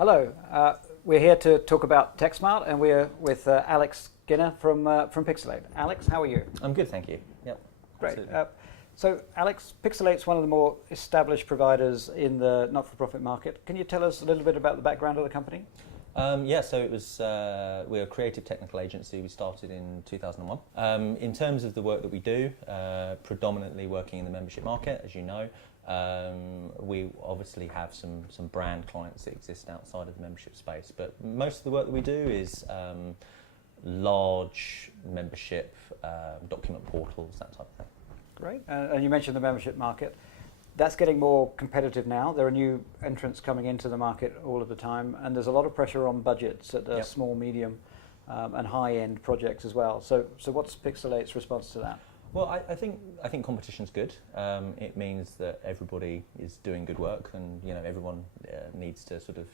Hello, we're here to talk about TechSmart, and we're with Alex Skinner from Pixl8. Alex, how are you? I'm good, thank you. Yep. Great. So, Alex, Pixl8 is one of the more established providers in the not-for-profit market. Can you tell us a little bit about the background of the company? So it was, we're a creative technical agency. We started in 2001. In terms of the work that we do, predominantly working in the membership market, as you know. We obviously have some brand clients that exist outside of the membership space, but most of the work that we do is large membership, document portals, that type of thing. Great. And you mentioned the membership market. That's getting more competitive now. There are new entrants coming into the market all of the time, and there's a lot of pressure on budgets at the small, medium, and high-end projects as well. So what's Pixl8's response to that? Well, I think competition's good. It means that everybody is doing good work, and everyone needs to sort of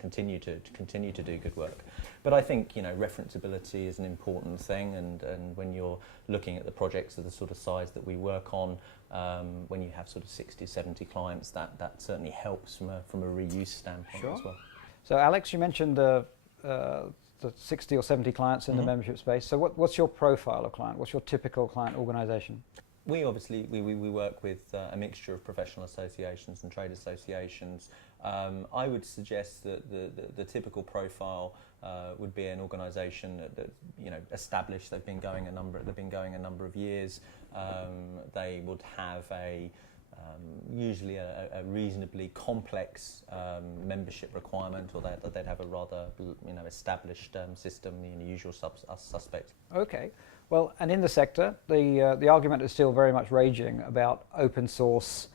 continue to do good work. But I think referenceability is an important thing, and when you're looking at the projects of the sort of size that we work on, when you have sort of 60, 70 clients, that certainly helps from a reuse standpoint as well. So Alex, you mentioned the 60 or 70 clients in the membership space. So what's your profile of client? What's your typical client organization? We obviously we work with a mixture of professional associations and trade associations. I would suggest that the typical profile would be an organisation that established. They've been going a number of years. They would have usually a reasonably complex membership requirement, or they'd have a rather established system, the usual suspects. Okay. Well, and in the sector, the argument is still very much raging about open source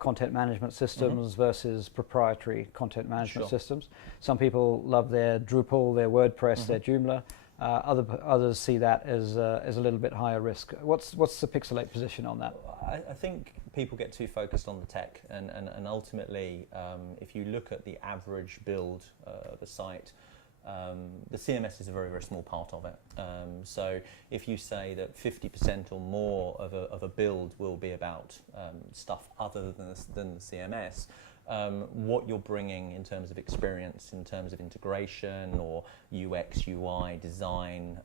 content management systems versus proprietary content management systems. Some people love their Drupal, their WordPress, their Joomla. Others see that as a little bit higher risk. What's the Pixl8 position on that? I think people get too focused on the tech, and ultimately, if you look at the average build of a site, the CMS is a very, very small part of it. So if you say that 50% or more of a build will be about stuff other than the CMS, what you're bringing in terms of experience, in terms of integration or UX, UI, design,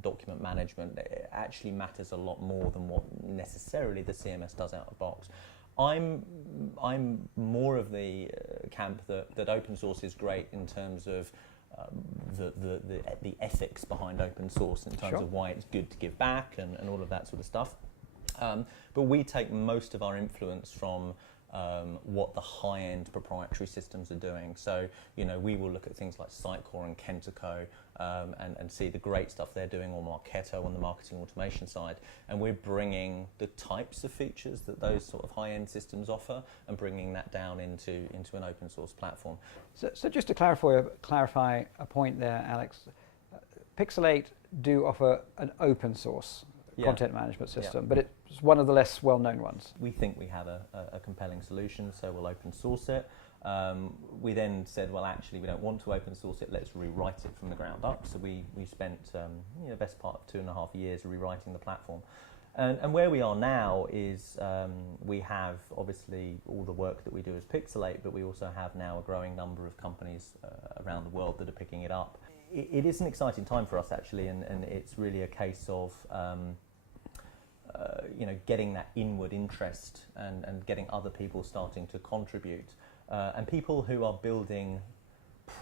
document management, it actually matters a lot more than what necessarily the CMS does out of the box. I'm more of the camp that open source is great in terms of the ethics behind open source, in terms of why it's good to give back and all of that sort of stuff. But we take most of our influence from what the high-end proprietary systems are doing. So, we will look at things like Sitecore and Kentaco and see the great stuff they're doing, or Marketo on the marketing automation side. And we're bringing the types of features that those sort of high-end systems offer and bringing that down into an open source platform. So just to clarify a point there, Alex, Pixl8 do offer an open source content management system, but it's one of the less well-known ones. We think we have a compelling solution, so we'll open source it. We then said, well, actually, we don't want to open source it, let's rewrite it from the ground up. So we spent the best part of 2.5 years rewriting the platform. And where we are now is we have obviously all the work that we do as Pixl8, but we also have now a growing number of companies around the world that are picking it up. It is an exciting time for us, actually, and it's really a case of getting that inward interest and getting other people starting to contribute, and people who are building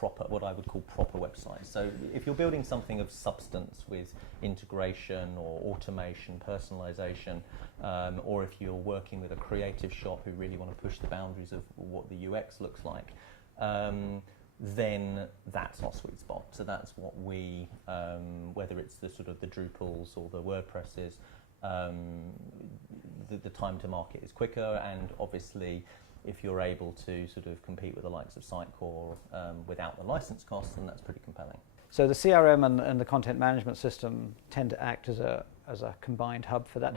what I would call proper websites. So if you're building something of substance with integration or automation, personalization, or if you're working with a creative shop who really want to push the boundaries of what the UX looks like, then that's our sweet spot. So that's what we, whether it's the sort of the Drupals or the WordPresses, the time to market is quicker, and obviously if you're able to sort of compete with the likes of Sitecore without the license costs, then that's pretty compelling. So the CRM and the content management system tend to act as a combined hub for that.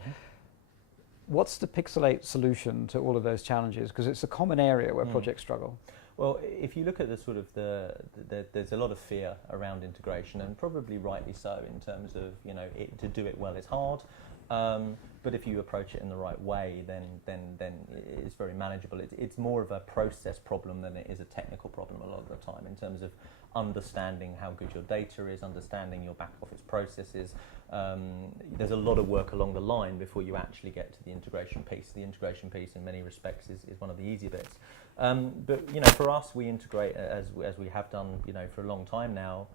What's the Pixl8 solution to all of those challenges? Because it's a common area where projects struggle. Well, if you look at the sort of there's a lot of fear around integration, and probably rightly so, in terms of to do it well is hard. But if you approach it in the right way, then it's very manageable. It's more of a process problem than it is a technical problem a lot of the time, in terms of understanding how good your data is, understanding your back office processes. There's a lot of work along the line before you actually get to the integration piece. The integration piece, in many respects, is one of the easier bits. But for us, we integrate as we have done, for a long time now.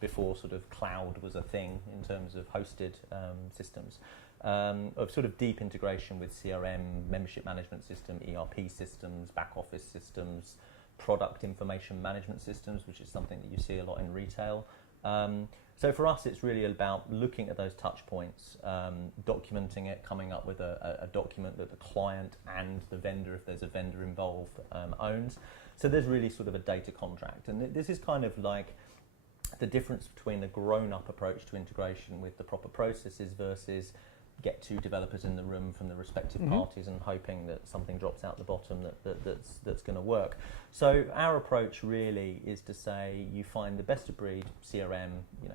Before sort of cloud was a thing in terms of hosted systems. Of sort of deep integration with CRM, membership management system, ERP systems, back office systems, product information management systems, which is something that you see a lot in retail. So for us, it's really about looking at those touch points, documenting it, coming up with a document that the client and the vendor, if there's a vendor involved, owns. So there's really sort of a data contract. And this is kind of like the difference between a grown-up approach to integration with the proper processes versus get two developers in the room from the respective parties and hoping that something drops out the bottom that's going to work. So our approach really is to say you find the best of breed CRM,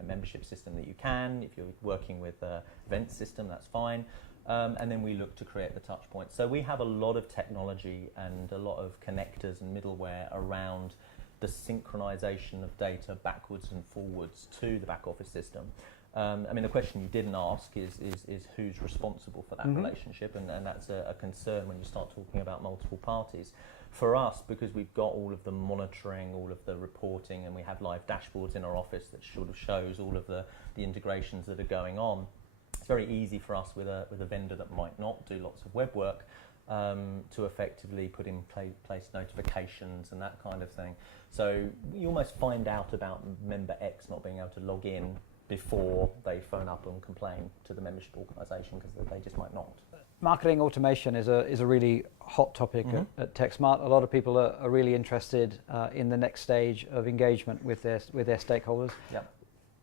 membership system that you can. If you're working with a event system, that's fine. And then we look to create the touch points. So we have a lot of technology and a lot of connectors and middleware around the synchronization of data backwards and forwards to the back office system. The question you didn't ask is who's responsible for that relationship, and that's a concern when you start talking about multiple parties. For us, because we've got all of the monitoring, all of the reporting, and we have live dashboards in our office that sort of shows all of the integrations that are going on, it's very easy for us with a vendor that might not do lots of web work to effectively put in place notifications and that kind of thing. So you almost find out about member X not being able to log in before they phone up and complain to the membership organisation, because they just might not. Marketing automation is a really hot topic at TechSmart. A lot of people are really interested in the next stage of engagement with their stakeholders. Yep.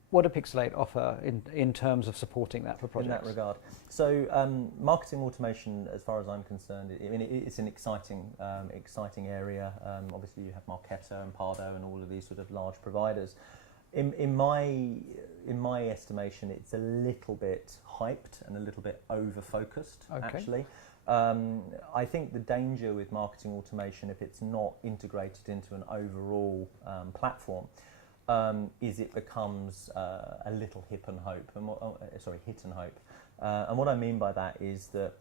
What does Pixl8 offer in terms of supporting that for projects? In that regard. So marketing automation, as far as I'm concerned, it's an exciting area. Obviously you have Marketo and Pardo and all of these sort of large providers. In my estimation, it's a little bit hyped and a little bit over-focused, actually. I think the danger with marketing automation, if it's not integrated into an overall platform, is it becomes a little hit and hope. And what I mean by that is that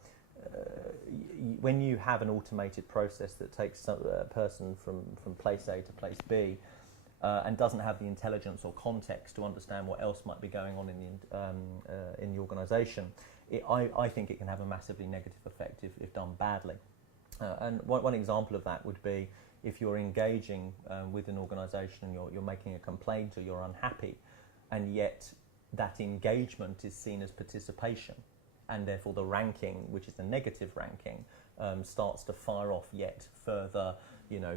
when you have an automated process that takes a person from place A to place B, and doesn't have the intelligence or context to understand what else might be going on in the organisation, I think it can have a massively negative effect if done badly. And one example of that would be if you're engaging with an organisation and you're making a complaint or you're unhappy, and yet that engagement is seen as participation, and therefore the ranking, which is the negative ranking, starts to fire off yet further,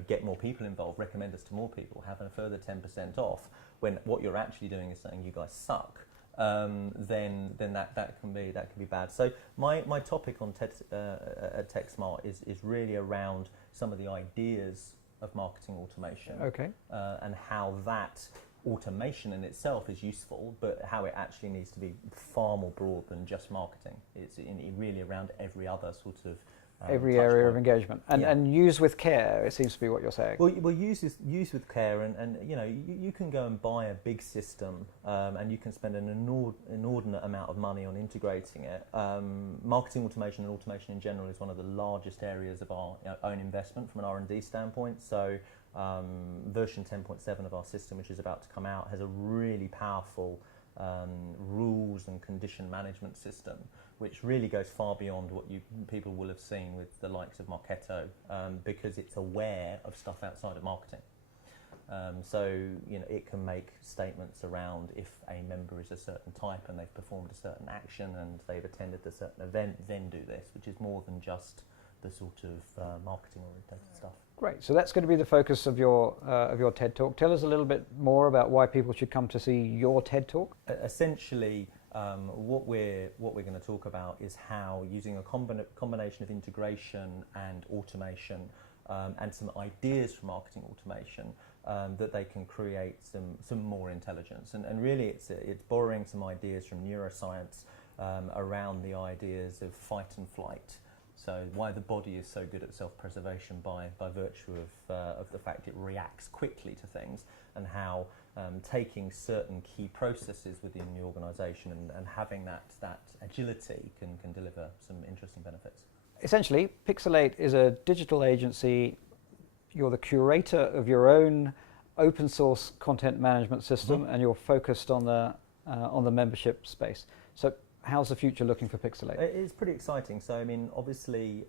get more people involved, recommend us to more people, have a further 10% off, when what you're actually doing is saying you guys suck, then that can be bad. So my topic on at TechSmart is really around some of the ideas of marketing automation, and how that automation in itself is useful, but how it actually needs to be far more broad than just marketing. It's really around every other sort of every area of engagement, and use with care. It seems to be what you're saying. Well, use with care, and you can go and buy a big system, and you can spend an inordinate amount of money on integrating it. Marketing automation and automation in general is one of the largest areas of our own investment from an R&D standpoint. So version 10.7 of our system, which is about to come out, has a really powerful rules and condition management system, which really goes far beyond what people will have seen with the likes of Marketo, because it's aware of stuff outside of marketing. So it can make statements around if a member is a certain type and they've performed a certain action and they've attended a certain event, then do this, which is more than just the sort of marketing oriented stuff. Great. So that's going to be the focus of your TED Talk. Tell us a little bit more about why people should come to see your TED Talk. Essentially, what we're going to talk about is how, using a combination of integration and automation, and some ideas for marketing automation, that they can create some more intelligence. And really, it's borrowing some ideas from neuroscience around the ideas of fight and flight. So why the body is so good at self-preservation by virtue of the fact it reacts quickly to things, and how taking certain key processes within the organisation and having that agility can deliver some interesting benefits. Essentially, Pixl8 is a digital agency. You're the curator of your own open source content management system, and you're focused on the membership space. So how's the future looking for Pixl8? It's pretty exciting. So, I mean, obviously,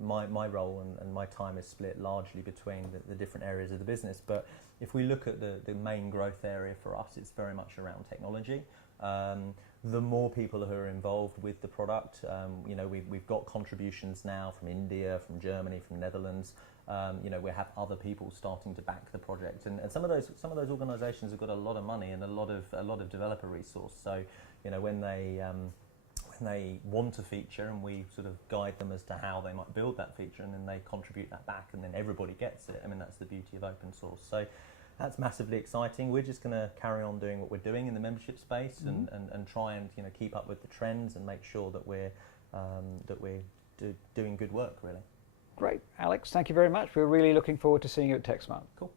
my role and my time is split largely between the different areas of the business. But if we look at the main growth area for us, it's very much around technology. The more people who are involved with the product, you know, we've got contributions now from India, from Germany, from Netherlands. You know, we have other people starting to back the project, and some of those organisations have got a lot of money and a lot of developer resource. So, you know, when they want a feature, and we sort of guide them as to how they might build that feature, and then they contribute that back, and then everybody gets it. I mean, that's the beauty of open source. So that's massively exciting. We're just going to carry on doing what we're doing in the membership space, and try and, you know, keep up with the trends and make sure that we're doing good work, really. Great, Alex. Thank you very much. We're really looking forward to seeing you at TechSmart. Cool.